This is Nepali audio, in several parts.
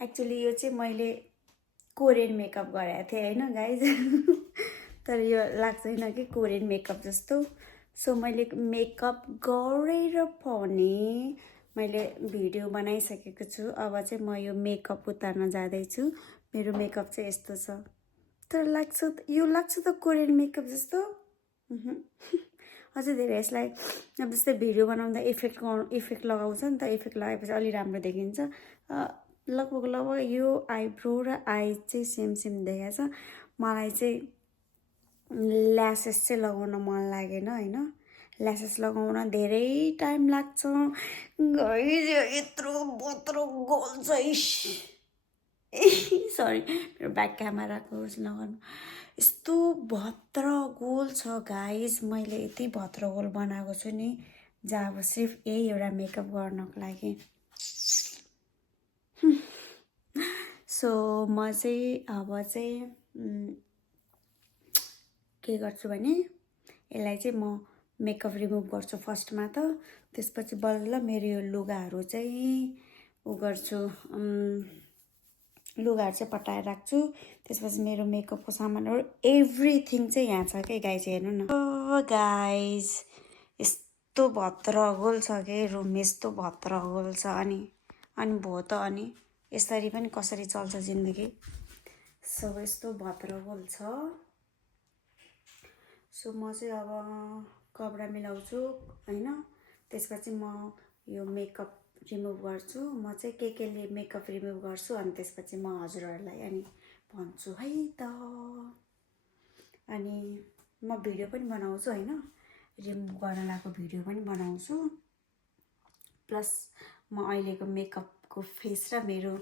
एक्चुअली यो चाहिँ मैले कोरियन मेकअप गरेको थिएँ होइन गाइज तर यो लाग्दैन कि कोरियन मेकअप जस्तो। सो मैले मेकअप गरेर पनि मैले भिडियो बनाइसकेको छु। अब चाहिँ म यो मेकअप उतार्न जाँदैछु। मेरो मेकअप चाहिँ यस्तो छ, तर लाग्छ त कोरियन मेकअप जस्तो। अझै धेरै यसलाई अब जस्तै भिडियो बनाउँदा इफेक्ट लगाउँछ नि त, इफेक्ट लगाएपछि अलि राम्रो देखिन्छ। लगभग यो आइब्रो र आई चाहिँ सेम देखाएको छ। मलाई चाहिँ ल्यासेस चाहिँ लगाउन मन लागेन होइन। ल्यासेस लगाउन धेरै टाइम लाग्छ गाइज। यत्रो बत्रो गोल छ, सरी मेरो ब्याक क्यामेराको लगाउनु। यस्तो भत्र गोल छ गाइज। मैले यति भत्र गोल बनाएको छु नि, जहाँ अब सिर्फ यही एउटा मेकअप गर्नको लागि। सो म चाहिँ अब चाहिँ के गर्छु भने यसलाई चाहिँ म मेकअप रिमुभ गर्छु फर्स्टमा त। त्यसपछि बल्ल मेरो यो लुगाहरू चाहिँ गर्छु, लुगाहरू चाहिँ पटाएर राख्छु। त्यसपछि मेरो मेकअपको सामानहरू एभ्रिथिङ चाहिँ यहाँ छ क्या गाइज। हेर्नु न गाइज, यस्तो भत्र गोल छ कि रुम, यस्तो भत्र गोल छ। अनि भो त अनि यसरी पनि कसरी चल्छ जिन्दगी। सो यस्तो भत्र गोल छ। सो म चाहिँ अब कपडा मिलाउँछु होइन। त्यसपछि म यो मेकअप रिमुभ गर्छु। म चाहिँ के मेकअप रिमुभ गर्छु अनि त्यसपछि म हजुरहरूलाई अनि भन्छु है त। अनि म भिडियो पनि बनाउँछु होइन, रिमुभ गर्न लगाएको भिडियो पनि बनाउँछु। प्लस म अहिलेको मेकअपको फेस र मेरो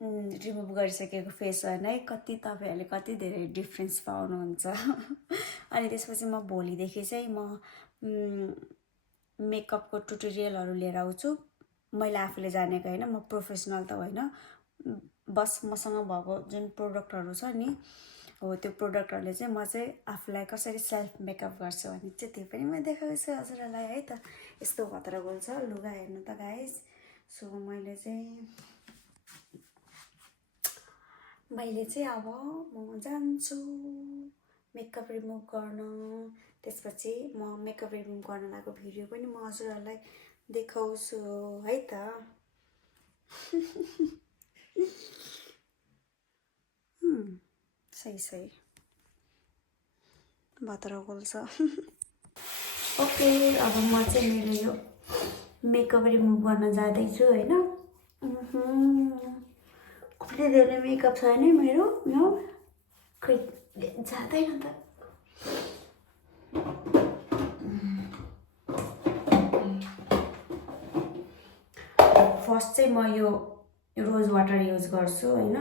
रिमुभ गरिसकेको फेसमा नै तपाईँहरूले कति धेरै डिफ्रेन्स पाउनुहुन्छ। अनि त्यसपछि म भोलिदेखि चाहिँ म मेकअपको ट्युटोरियलहरू लिएर आउँछु। मैले आफूले जानेको होइन, म प्रोफेसनल त होइन। बस मसँग भएको जुन प्रोडक्टहरू छ नि, हो त्यो प्रोडक्टहरूले चाहिँ म चाहिँ आफूलाई कसरी सेल्फ मेकअप गर्छु भने चाहिँ त्यो पनि म देखाएको छु हजुरहरूलाई है त। यस्तो भत्र गोल छ लुगा, हेर्नु त गाइज। सो मैले चाहिँ अब म जान्छु मेकअप रिमुभ गर्न। त्यसपछि म मेकअप रिमुभ गर्न लागेको भिडियो पनि म हजुरहरूलाई देखाउँछु है त। सही भत्र गोल छ। ओके, अब म चाहिँ मेरो यो मेकअप रिमुभ गर्न जाँदैछु होइन। कति धेरै मेकअप छ नि मेरो यो, खै जाँदैन त। फर्स्ट चाहिँ म यो रोज वाटर युज गर्छु होइन।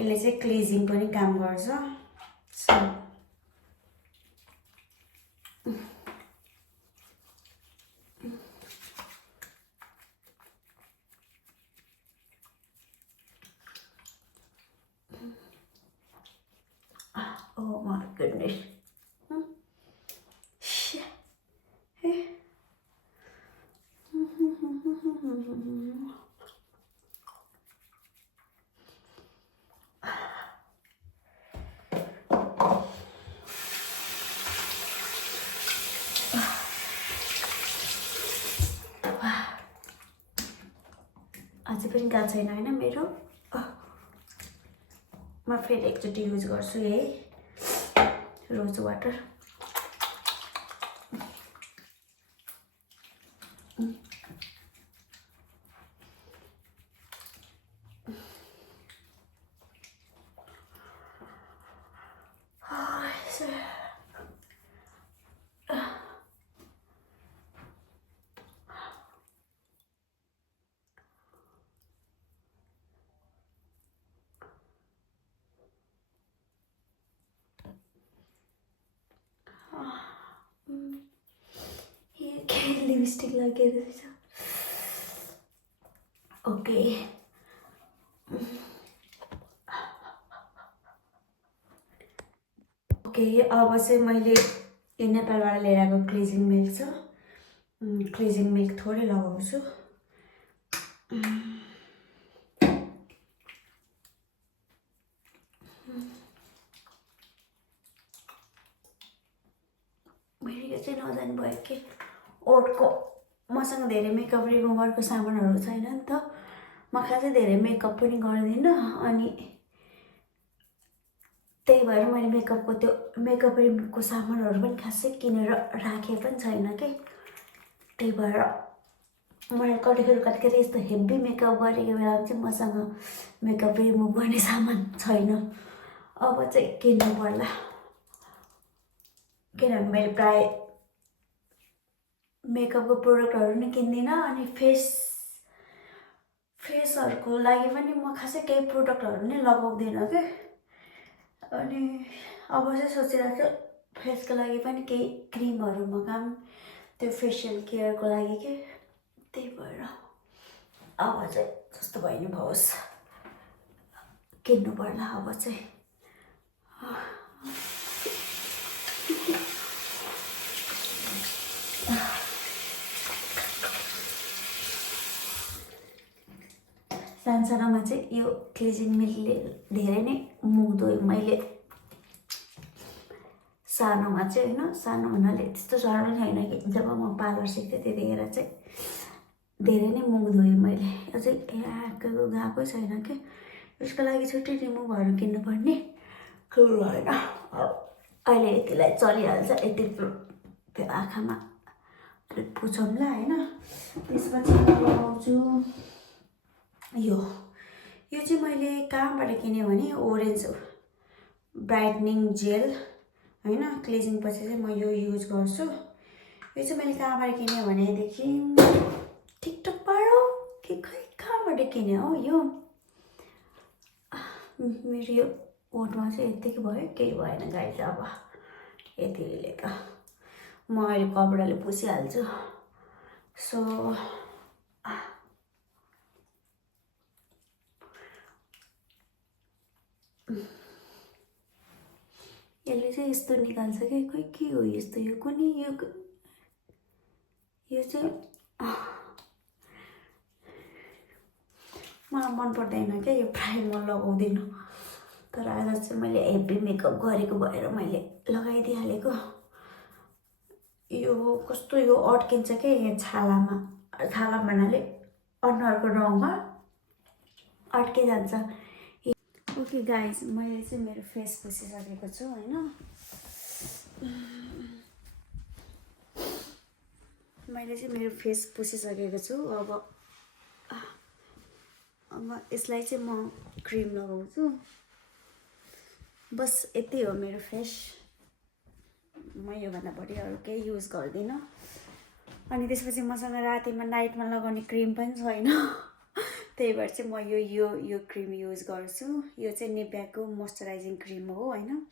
यसले चाहिँ क्लिजिङ पनि काम गर्छ। So oh my goodness. अझै पनि गएको छैन होइन मेरो। म फेरि एकचोटि युज गर्छु है रोज वाटर। लिपस्टिक लगेर छ। ओके, अब चाहिँ मैले यो नेपालबाट लिएर आएको क्लिजिङ मिल्क छ। क्लिजिङ मिल्क थोरै लगाउँछु। नजानु भयो कि ओठको मसँग धेरै मेकअप रिमुभरको सामानहरू छैन नि त। म खासै धेरै मेकअप पनि गर्दिनँ अनि त्यही भएर मैले मेकअप रिमुभको सामानहरू पनि खासै किनेर राखेँ पनि छैन कि। त्यही भएर मलाई कतिखेर यस्तो हेभी मेकअप गरेको बेला चाहिँ मसँग मेकअप रिमुभ गर्ने सामान छैन। अब चाहिँ किन्नु पर्ला किनभने मैले प्रायः मेकअपको प्रोडक्टहरू नै किन्दिनँ अनि फेसहरूको लागि पनि म खासै केही प्रोडक्टहरू नै लगाउँदिनँ के। अनि अब चाहिँ सोचिरहेको छु फेसको लागि पनि केही क्रिमहरू मगाऊँ त्यो फेसियल केयरको लागि के। त्यही भएर अब चाहिँ जस्तो भयो नि भओस् किन्नु पर्ला अब चाहिँ। सानसानोमा चाहिँ यो क्लिजिङ मिल्कले धेरै नै मुख धोएँ मैले। सानोमा चाहिँ होइन, सानो हुनाले त्यस्तो साह्रो छैन कि जब म पार्लर सिक्थेँ त्यतिखेर चाहिँ धेरै नै मुख धोएँ मैले। अझै गएको छैन कि यसको लागि छुट्टै रिमुभहरू किन्नुपर्ने कुरो होइन। अहिले यतिलाई चलिहाल्छ। यति त्यो आँखामा अलिक पुछौँला होइन। त्यसपछि म लगाउँछु यो चाहिँ मैले कहाँबाट किनेँ भने ओरेन्ज ब्राइटनिङ जेल होइन। क्लिजिङ पछि चाहिँ म यो युज गर्छु। यो चाहिँ मैले कहाँबाट किनेँ भनेदेखि टिकटकबाट कि खै कहाँबाट किनेँ हो। यो मेरो यो ओठमा चाहिँ यत्तिकै भयो, केही भएन गाइस। अब यतिले त म अहिले कपडाले पुछिहाल्छु। सो यसले चाहिँ यस्तो निकाल्छ कि खै के हो यस्तो। यो कुनै यो चाहिँ मलाई मन पर्दैन क्या यो, प्रायः म लगाउँदिनँ। तर आज चाहिँ मैले हेभी मेकअप गरेको भएर मैले लगाइदिइहालेको। यो कस्तो यो अड्किन्छ क्या यहाँ छालामा भन्नाले अनुहारको रङमा अड्किजान्छ। ओके गाइस, मैले चाहिँ मेरो फेस पुछिसकेको छु होइन। मैले चाहिँ मेरो फेस पुछिसकेको छु। अब यसलाई चाहिँ म क्रिम लगाउँछु। बस यति हो मेरो फेस। म योभन्दा बढी अरू केही युज गर्दिनँ। अनि त्यसपछि मसँग रातिमा नाइटमा लगाउने क्रिम पनि छैन। त्यही भएर चाहिँ म यो क्रिम युज गर्छु। यो चाहिँ निभ्याको मोइस्चराइजिङ क्रिम हो होइन।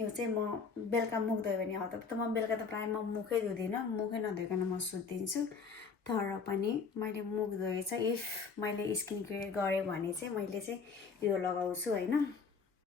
यो चाहिँ म बेलुका मुख धोयो भने त म बेलुका त प्रायः म मुखै धुँदिनँ, मुखै नधोइकन म सुत्दिन्छु। तर पनि मैले मुख धोएछ, इफ मैले स्किन केयर गरेँ भने चाहिँ मैले चाहिँ यो लगाउँछु होइन।